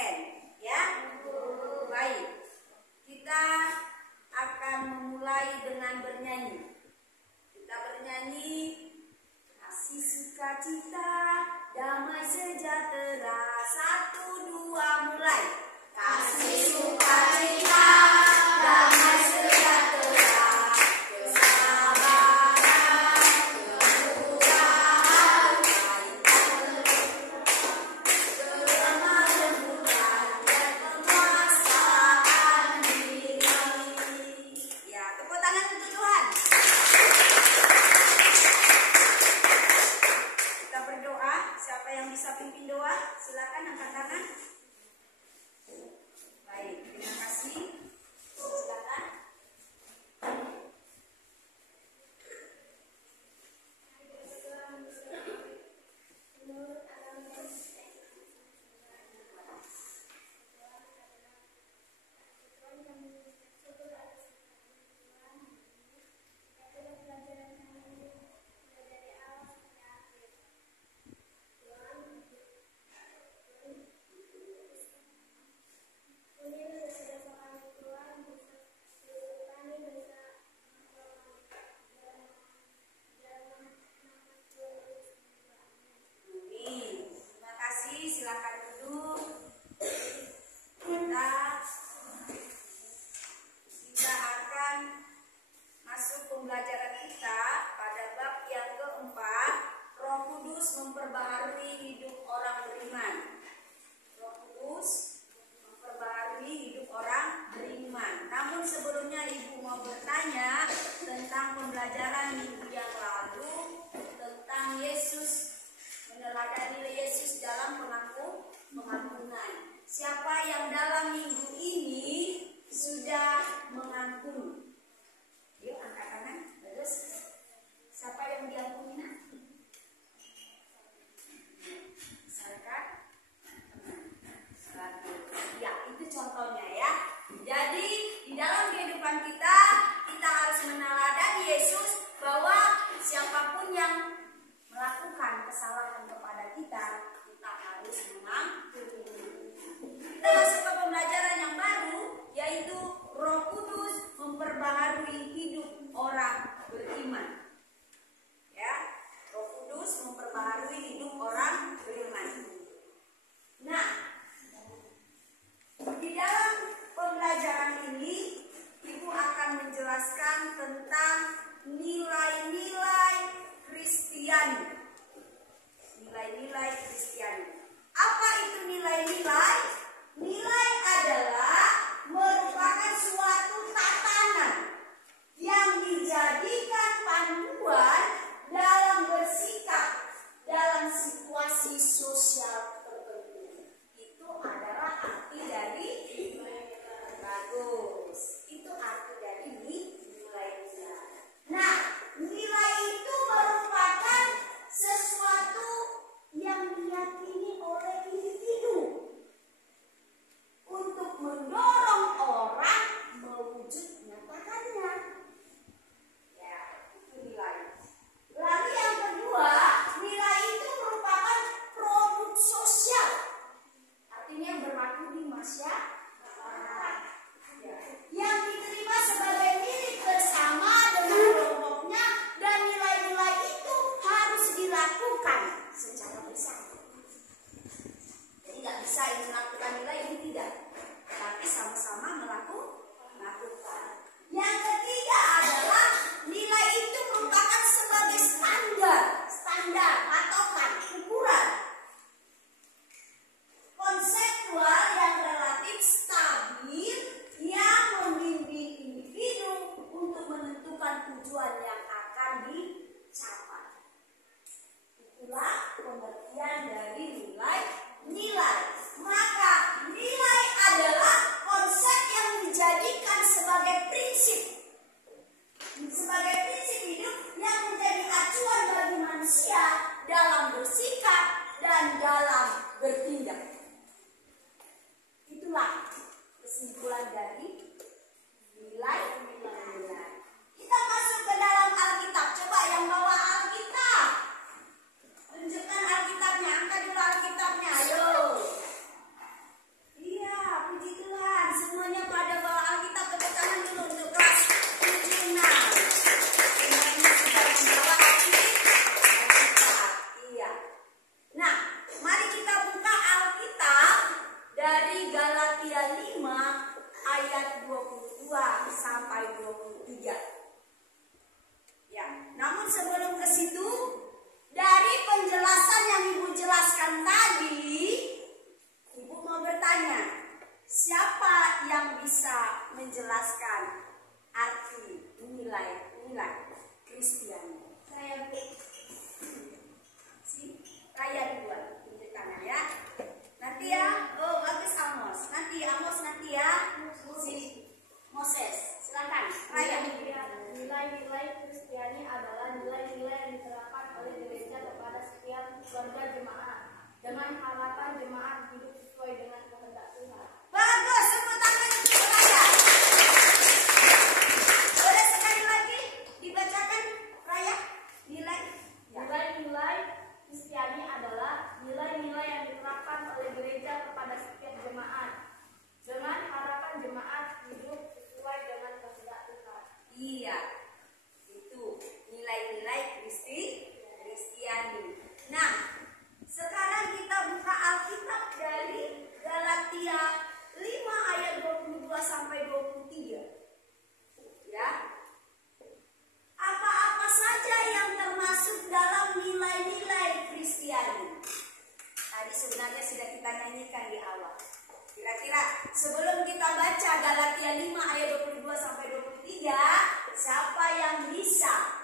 absen, ya. Baik, kita akan memulai dengan bernyanyi. Kita bernyanyi kasih sukacita, damai sejahtera. 1, 2, mulai. Kasih sukacita, damai sejahtera, kesabaran, kemurahan, kelemah lembutan, dan penguasaan diri. Ya, tepuk tangan untuk Tuhan. Kita berdoa. Siapa yang bisa pimpin doa? Silakan angkat tangan. Baik, terima kasih. Silakan. Terima kasih, silakan duduk. Kita akan masuk pembelajaran kita pada bab yang keempat, Roh Kudus memperbaharui hidup orang beriman. Roh Kudus memperbaharui hidup orang beriman. Namun sebelumnya Ibu mau bertanya tentang pembelajaran minggu yang lalu tentang Yesus, meneladani Yesus dalam pengampunan. Siapa yang dalam minggu ini sudah mengampuni? Yuk angkat tangan. Terus siapa yang diampuni? Masyarakat. Ya, itu contohnya ya. Jadi di dalam kehidupan kita harus meneladani Yesus, bahwa siapapun yang melakukan kesalahan kepada kita harus mengampuni. Kita masuk ke pembelajaran yang baru, yaitu Roh Kudus memperbaharui hidup orang beriman. Ya, Roh Kudus memperbaharui hidup orang beriman. Nah, di dalam pembelajaran ini Ibu akan menjelaskan tentang nilai-nilai Kristiani. Nilai-nilai Kristiani. Apa itu nilai-nilai? Nilai adalah merupakan suatu tatanan yang dijadikan panduan dalam bersikap dalam situasi sosial tertentu. Itu adalah arti dari bagus. Itu arti dari nilai-nilai. Nah, nilai itu merupakan sesuatu yang diyakini oleh individu untuk mendorong orang mewujud nyatakannya. Ya, itu nilai. Lalu yang kedua, nilai itu merupakan produk sosial. Artinya berlaku di masyarakat. Yang diterima sebagai milik bersama dengan kelompoknya, dan nilai-nilai itu harus dilakukan secara bersama. Jadi nggak bisa ini melakukan nilai ini tidak, tapi sama-sama melakukan. Yang ketiga adalah nilai itu merupakan sebagai standar patokan, ukuran konseptual yang relatif Galatia 5 ayat 22 sampai 23. Ya, namun sebelum ke situ, dari penjelasan yang Ibu jelaskan tadi, Ibu mau bertanya, siapa yang bisa menjelaskan arti nilai Kristiani? Saya Raya duluan, tunjuk tangan ya. Nanti ya, oh bagus Amos. Nanti ya, si Moses. Silakan, Raya. Nilai-nilai Kristiani adalah nilai-nilai yang diterapkan oleh gereja kepada setiap warga jemaat dengan harapan jemaat hidup sesuai dengan kehendak Tuhan. Bagus, tepuk tangan untuk Raya. Boleh sekali lagi dibacakan Raya? Nilai-nilai Kristiani adalah nilai-nilai yang diterapkan oleh gereja kepada setiap jemaat dengan harapan jemaat hidup sesuai dengan kehendak Tuhan. Iya, itu nilai-nilai Kristiani. Nah, sekarang kita buka Alkitab dari Galatia 5 ayat 22 sampai 23. Ya. Apa-apa saja yang termasuk dalam nilai-nilai Kristiani? Tadi sebenarnya sudah kita nyanyikan di awal. Kira-kira sebelum kita baca Galatia 5 ayat 22 sampai 23, siapa yang bisa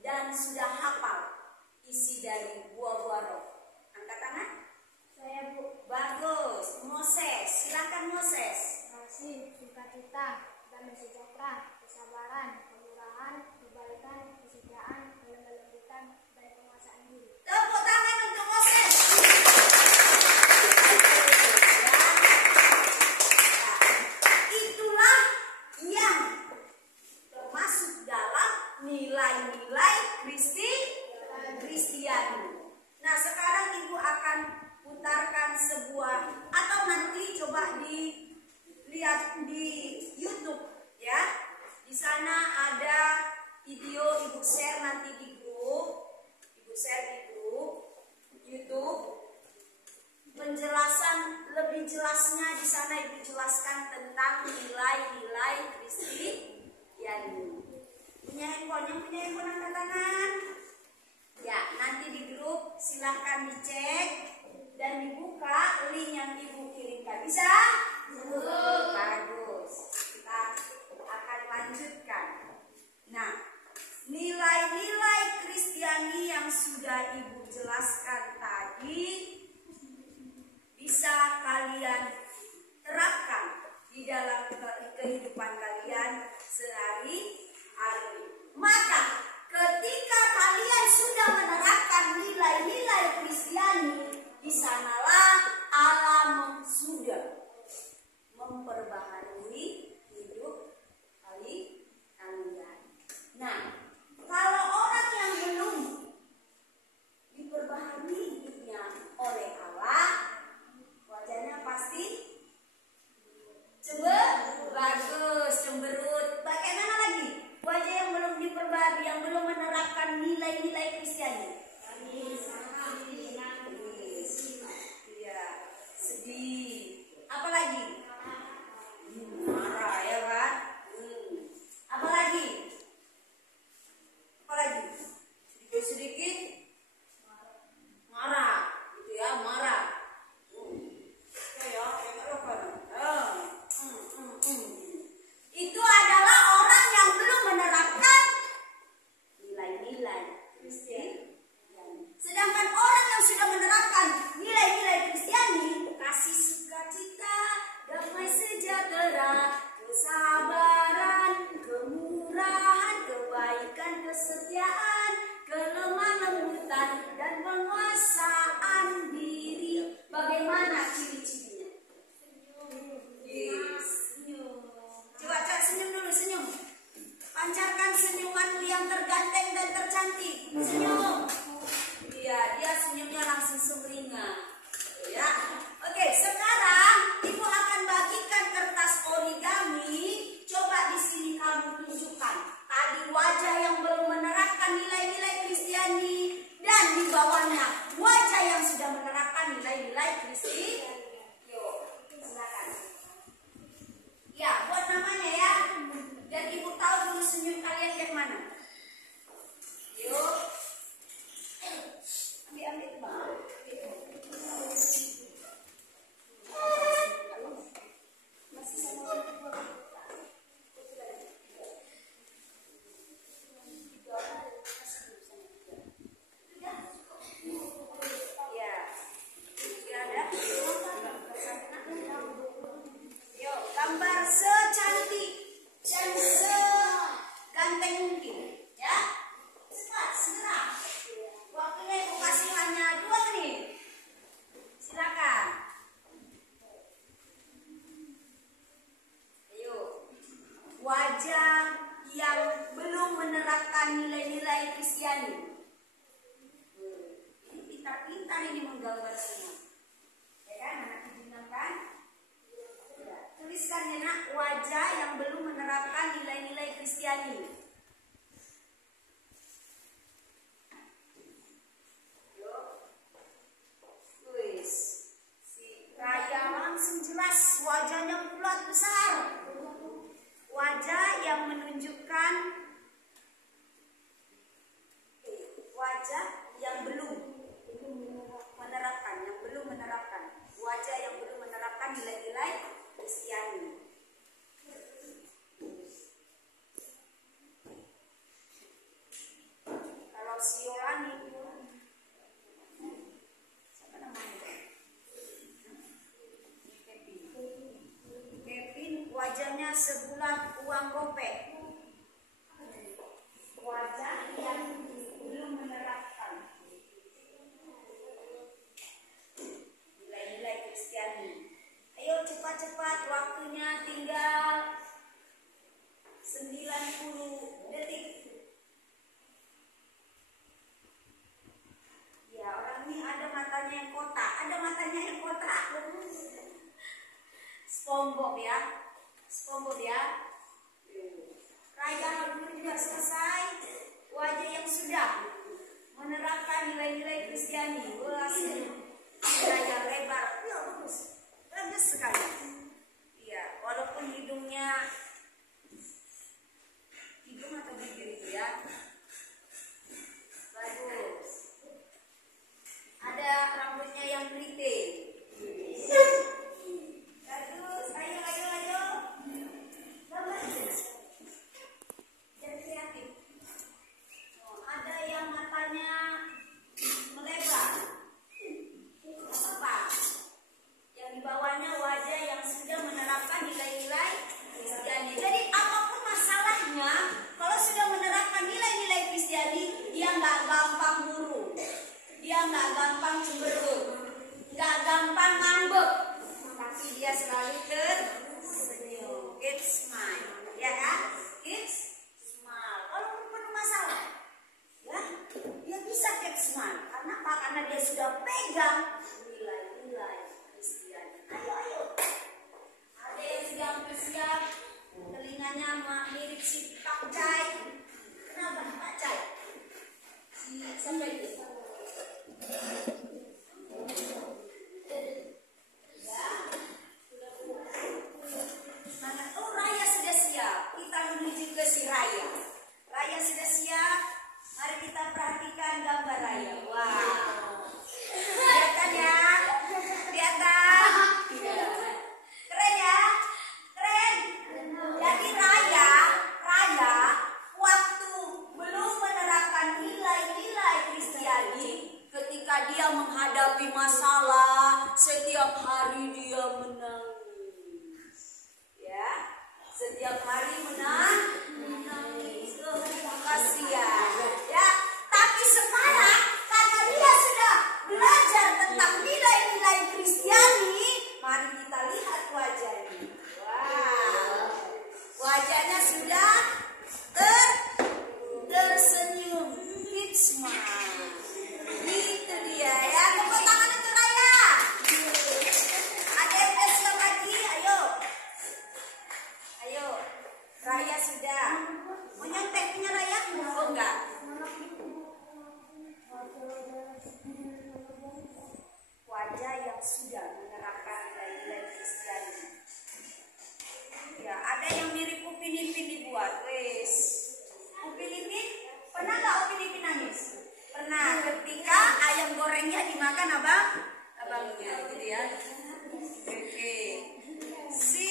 dan sudah hafal isi dari buah-buah roh? Angkat tangan. Saya, Bu. Bagus. Moses, silakan Moses. Kasih, sukacita, damai sejahtera, kesabaran, kemurahan, kebaikan, kesetiaan, kelembutan, dan penguasaan diri. Tepuk tangan untuk Moses. Itulah yang termasuk dalam nilai-nilai Kristiani. Nah, sekarang Ibu akan putarkan sebuah, atau nanti coba dilihat di YouTube ya. Di sana ada video, Ibu share nanti di grup. Ibu share di grup YouTube. Penjelasan lebih jelasnya di sana Ibu jelaskan tentang nilai-nilai Kristiani. Punya handphone, yang punya handphone angkat tangan. Ya, nanti di grup silahkan dicek dan dibuka link yang Ibu kirimkan. Bisa? Bagus. Kita akan lanjutkan. Nah, nilai-nilai Kristiani yang sudah Ibu jelaskan tadi bisa kalian terapkan di dalam kehidupan kalian sehari-hari. Maka ketika kalian sudah menerapkan nilai-nilai Kristiani, di sanalah Allah sudah memperbaharui hidup kalian. Nah, kalau orang yang belum diperbaharui hidupnya oleh Allah, wajahnya pasti cemberut. Bagaimana lagi? Wajah yang belum diperbaharui, yang belum menerapkan nilai-nilai Kristiani. Iya, sedih. Apa lagi? Marah ya kan? Apa lagi? Sedikit marah, gitu ya, marah. Itu adalah orang yang belum menerapkan nilai-nilai Kristiani. Sedangkan orang yang sudah menerapkan nilai-nilai Kristiani, kasih, sukacita, damai sejahtera, kesabaran, kemurahan, kebaikan, kesetiaan, kelemah lembutan, dan penguasaan diri. Bagaimana ciri-cirinya? Senyum. Coba senyum dulu, senyum. Pancarkan senyuman yang terganteng dan tercantik. Senyum. Iya, dia senyumnya langsung sumringah. Ya. Oke, sekarang Ibu akan bagikan kertas origami. Coba di sini kamu tunjukkan tadi wajah yang belum menerapkan nilai-nilai Kristiani, dan di bawahnya wajah yang sudah menerapkan nilai-nilai Kristiani. Yuk, silakan. wajah yang belum menerapkan nilai-nilai Kristiani. Ini pintar-pintar ini menggambar semua. Ya kan, anak dibilang kan? Ya. Tuliskan ya nak, wajah yang belum menerapkan nilai-nilai Kristiani. Raya langsung jelas, wajahnya bulat besar, wajah yang menunjukkan wajah yang belum menerapkan, wajah yang belum menerapkan nilai-nilai Kristiani. Kalau Siolani, siapa namanya? Kevin wajahnya sebulat uang gopek. Wajah yang belum menerapkan nilai-nilai Kristiani. Ayo cepat-cepat, waktunya tinggal 90 detik. Ya, orang ini ada matanya yang kotak, SpongeBob ya. Raya belum juga selesai, wajah yang sudah menerapkan nilai-nilai Kristiani. Wah, raya lebar, ya bagus sekali. Iya, walaupun hidung atau bibir itu ya, bagus. Ada rambutnya yang keriting. Bagus, ayo. Bagus. Jadi kreatif. Oh, ada yang matanya melebar. Apa? Yang di bawahnya wajah yang sudah menerapkan nilai-nilai Kristiani. Jadi apapun masalahnya, kalau sudah menerapkan nilai-nilai Kristiani, dia nggak gampang murung, dia nggak gampang cemberut, nggak gampang ngambek, tapi dia selalu tersenyum. It's smile, ya kan? It's smile. Walaupun penuh masalah, ya, dia bisa get smile. Karena apa? Karena dia sudah pegang nilai-nilai Kristiani. Ayo. Ada yang sedang bersiap, telinganya mirip si Pak Cai. Kenapa Pak Cai? Siapa itu? Oh, Raya sudah siap. Kita menuju ke si Raya. Raya sudah siap. Mari kita perhatikan gambar Raya. Wow. Kelihatan ya? Kelihatan? Keren ya? Keren. Jadi Raya waktu belum menerapkan nilai-nilai Kristiani, ketika dia menghadapi masalah, setiap hari dia menangis. Ya, setiap hari menangis. Kasihan. Ya, tapi sekarang karena dia sudah belajar tentang nilai-nilai Kristiani, mari kita lihat wajahnya. Wow, wajahnya sudah tersenyum, it's smile. Itu dia ya, tepuk tangan untuk Raya. Ada yang siap lagi, ayo. Raya sudah. Mau nyontek punya Raya? Oh enggak. Wajah yang sudah menerapkan nilai-nilai Kristiani. Ya, ada yang mirip Upin Ipin dibuat. Wes. Upin Ipin, pernah nggak Upin Ipin nangis? Pernah. Ketika ayam gorengnya dimakan abangnya, gitu ya. Oke. Si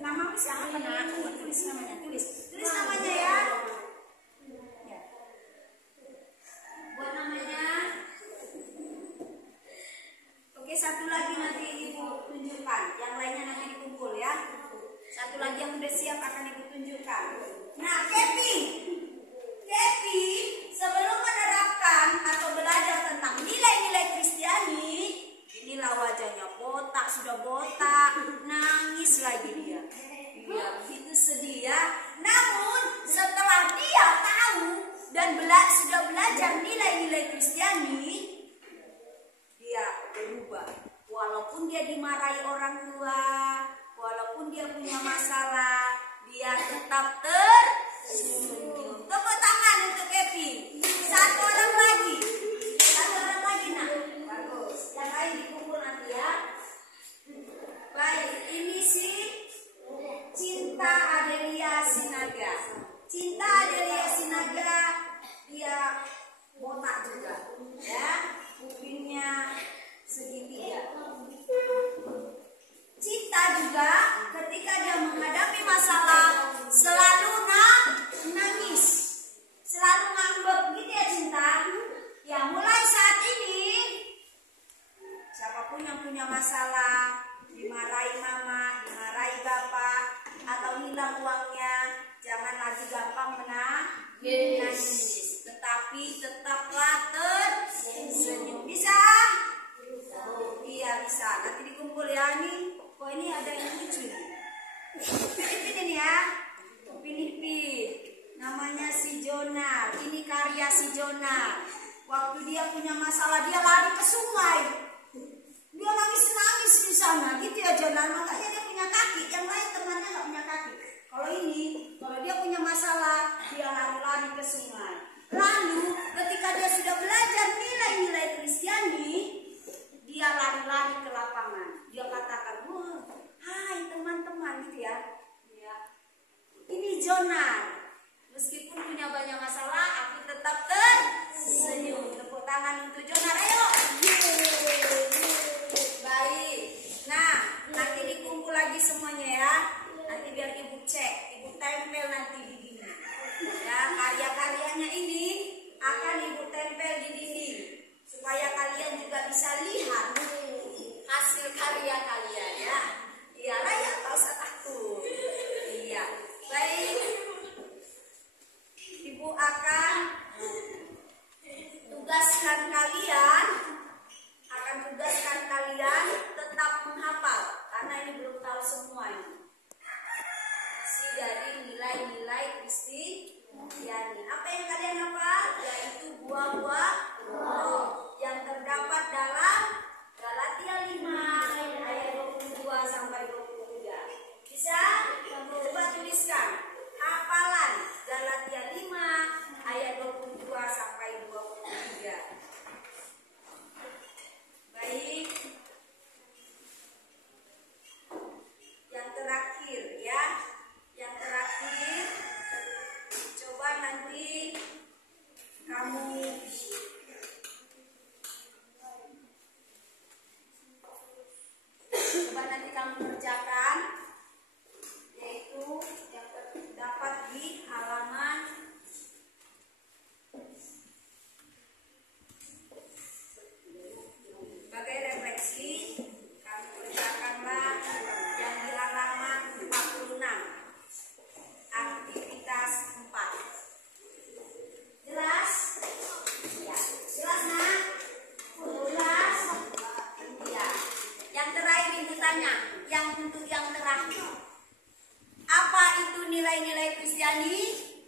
nama siapa nak? Tulis namanya, tulis namanya ya. Ya. Buat namanya. Oke, satu lagi nanti ibu tunjukkan. Yang lainnya nanti dikumpul ya. Satu lagi yang udah siap akan ibu tunjukkan. Nah, Kevin, sebelum menerapkan atau belajar tentang nilai-nilai Kristiani, inilah wajahnya sudah botak, nangis lagi dia. Iya, begitu sedih ya. menyukai orang tua, walaupun dia punya masalah, dia tetap tersenyum. Tepuk tangan untuk Kevin. Satu orang lagi nak. Bagus. Yang lain dikumpul nanti ya. Baik, ini si Cinta Adelia Sinaga. Cinta Adelia Sinaga, dia botak juga, ya. Kupingnya segitiga. Cinta juga ketika dia menghadapi masalah selalu nangis, selalu ngambek gitu ya Cinta. Ya mulai saat ini siapapun yang punya masalah, dimarahi mama, dimarahi bapak, atau hilang uangnya, jangan lagi gampang menangis, tetapi tetaplah tersenyum. Bisa? Oh, iya bisa. Nanti dikumpul ya nih. Oh ini ada yang lucu nih. Upin ini ya. Upin. Namanya si Jonar. Ini karya si Jonar. Waktu dia punya masalah dia lari ke sungai. Dia nangis di sana. Gitu ya Jonar. Makanya dia punya kaki. Yang lain temannya nggak punya kaki. Kalau dia punya masalah dia lari-lari ke sungai. Lalu ketika dia sudah belajar nilai-nilai Kristiani, dia lari-lari ke lapangan. Dia katakan, wah, hai teman-teman gitu ya. Ini Jonar. Meskipun punya banyak masalah, aku tetap tersenyum. Tepuk tangan untuk Jonar, ayo. Baik. Nah, nanti dikumpul lagi semuanya ya. Nanti biar ibu cek, ibu tempel nanti di dinding. Ya, karya-karyanya ini akan ibu tempel di dinding supaya kalian juga bisa lihat hasil karya kalian ya. Iyalah ya, tak usah takut. Iya. Baik. Ibu akan tugaskan kalian tetap menghafal karena ini belum tahu semua ini. Dari nilai-nilai Kristiani. Apa yang kalian hafal? Yaitu buah-buah roh yang terdapat dalam Galatia 5 ayat 22 sampai 23. Bisa? Coba tuliskan hafalan Galatia 5 ayat 22 sampai 23. Baik. Yang terakhir ya. Yang terakhir, coba nanti kamu kerjakan, yaitu yang terdapat di halaman sebagai refleksi. Kamu kerjakanlah yang di halaman 46. Aktivitas 4. Jelas? Ya, jelas nak? Jelas? Ya. Yang terakhir ibu tanya, untuk yang terakhir. Apa itu nilai-nilai Kristiani?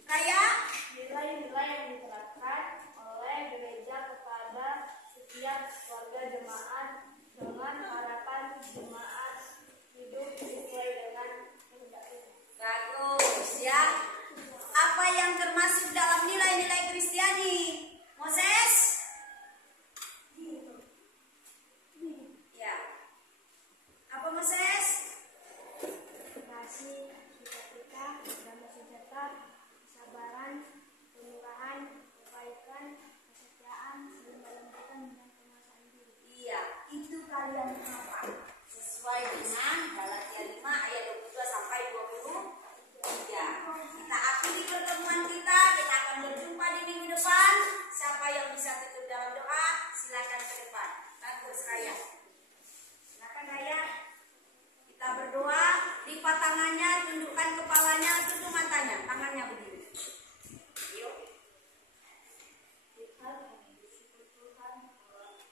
Kayak nilai-nilai yang diterapkan oleh gereja kepada setiap warga jemaat dengan harapan jemaat hidup sesuai dengan kehendak Tuhan. Bagus ya. Apa yang termasuk dalam nilai-nilai Kristiani? Moses? Ya. Apa Moses? Kasih, sukacita, damai sejahtera, kesabaran, kemurahan, kebaikan, kesetiaan, kelembutan, dan penguasaan diri. Iya, itu kalian hafal sesuai dengan Galatia 5 ayat 22 sampai 23. Kita akhiri pertemuan kita akan berjumpa di minggu depan. Siapa yang bisa tutup dalam doa, silakan ke depan. Bagus Raya. Silakan Raya. Kita berdoa, lipat tangannya, tundukkan kepalanya, tutup matanya, tangannya begini. Yuk. Tuhan, kami bersyukur Tuhan bahwa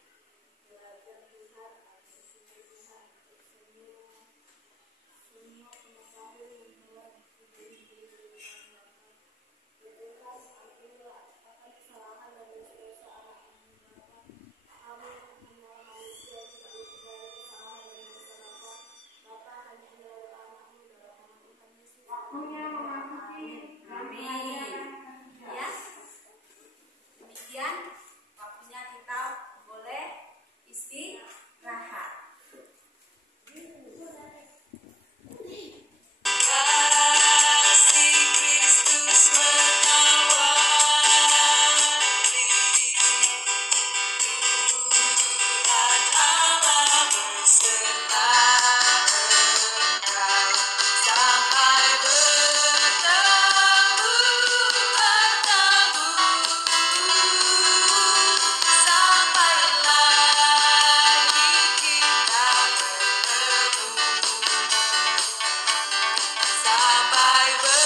belajar Tuhan ada Tuhan tersenyum, semua pengetahuan yang telah diberi Tuhan, ampunilah akan kesalahan dan dosa anak kami Bapa. Kami hamba manusia tidak luput dari kesalahan dan dosa Bapa. I